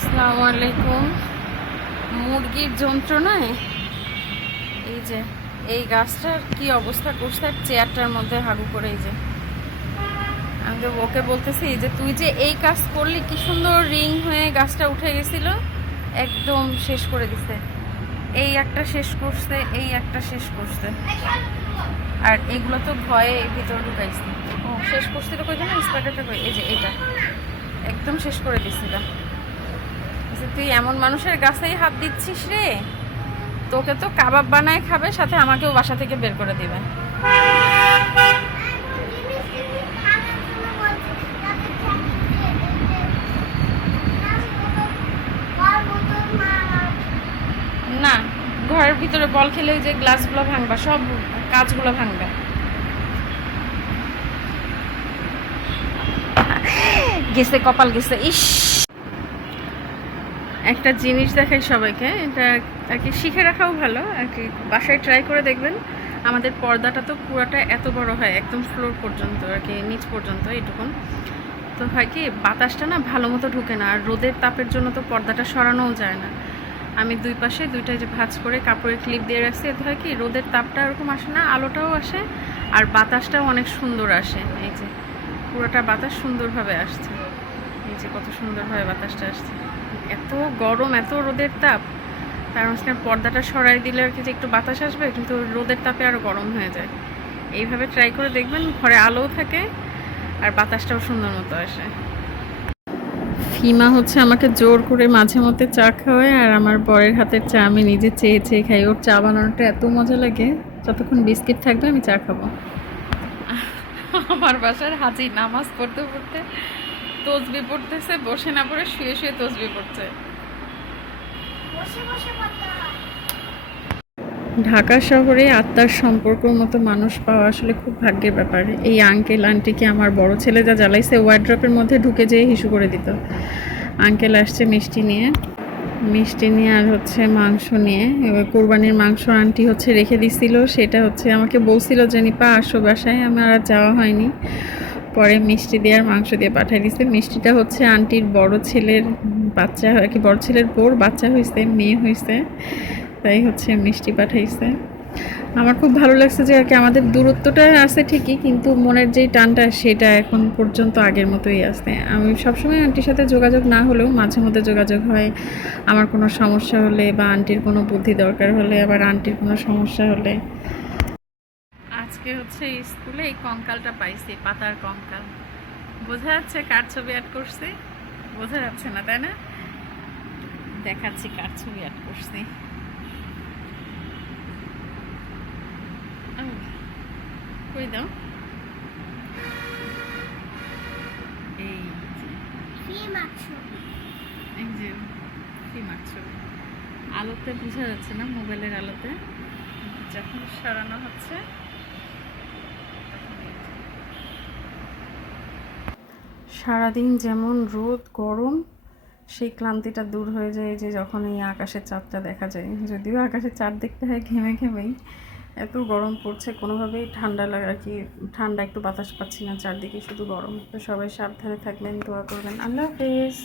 আসসালামু আলাইকুম। মুরগির যন্ত্রণায় এই যে এই গাছটার কি অবস্থা করছে, চেয়ারটার মধ্যে হাগু করে। এই যে আমি তো ওকে বলতেছি যে তুই যে এই কাজ করলি, কি সুন্দর রিং হয়ে গাছটা উঠে গেছিল, একদম শেষ করে দিছে। এই একটা শেষ করছে, এই একটা শেষ করছে, আর এগুলো তো ভয়ে ভিতর ঢুকাইছে। ও শেষ করছিল কই জানো, স্পাইডারটা কই, এই যে এটা একদম শেষ করে দিছিল। তুই এমন মানুষের গাছেই হাত দিচ্ছিস রে, তোকে তো কাবাব বানায় খাবে, সাথে আমাকেও বাসা থেকে বের করে দিবে। না, ঘরের ভিতরে বল খেলে যে গ্লাসগুলো ভাঙবা, সব কাঁচগুলো ভাঙবে। গেছে, কপাল গেছে। ইস, একটা জিনিস দেখাই সবাইকে, এটা আর কি শিখে রাখাও ভালো আর কি। বাসায় ট্রাই করে দেখবেন। আমাদের পর্দাটা তো পুরোটা এত বড় হয়, একদম ফ্লোর পর্যন্ত আর কি, নিচ পর্যন্ত এইটুকুন। তো হয় কি, বাতাসটা না ভালো মতো ঢুকে না, আর রোদের তাপের জন্য তো পর্দাটা সরানোও যায় না। আমি দুই পাশে দুইটা যে ভাঁজ করে কাপড়ের ক্লিপ দিয়ে রাখছি, এতে হয় কি রোদের তাপটা এরকম আসে না, আলোটাও আসে আর বাতাসটাও অনেক সুন্দর আসে। এই যে পুরোটা বাতাস সুন্দরভাবে আসছে, এই যে কত সুন্দরভাবে বাতাসটা আসছে। এত গরম, এত রোদের তাপ, তার মাঝখানে পর্দাটা সরাই দিলে আর কি যে একটু বাতাস আসবে, কিন্তু রোদের তাপে আরও গরম হয়ে যায়। এইভাবে ট্রাই করে দেখবেন, ঘরে আলোও থাকে আর বাতাসটাও সুন্দর মতো আসে। ফিমা হচ্ছে আমাকে জোর করে মাঝে মধ্যে চা খাওয়ায়, আর আমার বরের হাতের চা আমি নিজে চেয়ে চেয়ে খাই। ওর চা বানানোটা এত মজা লাগে, যতক্ষণ বিস্কিট থাকবে আমি চা খাবো। আমার বাসার হাজি নামাজ পড়তে পড়তে তসবি পড়তেছে, বসে না পড়ে শুয়ে শুয়ে তসবি পড়ছে। ঢাকা শহরে আত্মার সম্পর্কর মতো মানুষ পাওয়া আসলে খুব ভাগ্যের ব্যাপার। এই আঙ্কেল আন্টিকে আমার বড় ছেলে যা জ্বালাইছে, ওয়ার্ড্রপের মধ্যে ঢুকে যেয়ে হিসু করে দিত। আঙ্কেল আসছে মিষ্টি নিয়ে আর হচ্ছে মাংস নিয়ে। এবার কোরবানির মাংস আন্টি হচ্ছে রেখে দিছিল, সেটা হচ্ছে আমাকে বলছিল যে নিপা আসো বাসায়, আমার আর যাওয়া হয়নি। পরে মিষ্টি দিয়ে আর মাংস দিয়ে পাঠিয়ে দিছে। মিষ্টিটা হচ্ছে আন্টির বড় ছেলের বাচ্চা আর কি, বড় ছেলের বোর বাচ্চা হয়েছে, মেয়ে হয়েছে, তাই হচ্ছে মিষ্টি পাঠাইছে। আমার খুব ভালো লাগছে যে আর কি আমাদের দূরত্বটা আছে ঠিকই, কিন্তু মনের যেই টানটা সেটা এখন পর্যন্ত আগের মতোই আছে। আমি সবসময় আন্টির সাথে যোগাযোগ না হলেও মাঝে মধ্যে যোগাযোগ হয়। আমার কোনো সমস্যা হলে বা আন্টির কোনো বুদ্ধি দরকার হলে, আবার আন্টির কোনো সমস্যা হলে। আজকে হচ্ছে স্কুলে এই কঙ্কালটা পাইছি, পাতার কঙ্কাল। বোঝা যাচ্ছে কার ছবি অ্যাড করছি? বোঝা যাচ্ছে না তাই না? দেখাচ্ছি কার ছবি অ্যাড করছি। কই দাও, এই যে ফিমার ছবি। আলোতে বোঝা যাচ্ছে না, মোবাইলের আলোতে যখন সরানো হচ্ছে। সারাদিন যেমন রোদ গরম, সেই ক্লান্তিটা দূর হয়ে যায় যে যখন এই আকাশের চাঁদটা দেখা যায়। যদিও আকাশের চাঁদ দেখতে হয় ঘেমে ঘেমেই, এত গরম পড়ছে, কোনোভাবেই ঠান্ডা লাগে আর কি, ঠান্ডা একটু বাতাস পাচ্ছি না, চারদিকে শুধু গরম। তো সবাই সাবধানে থাকবেন, দোয়া করবেন। আল্লাহ হাফেজ।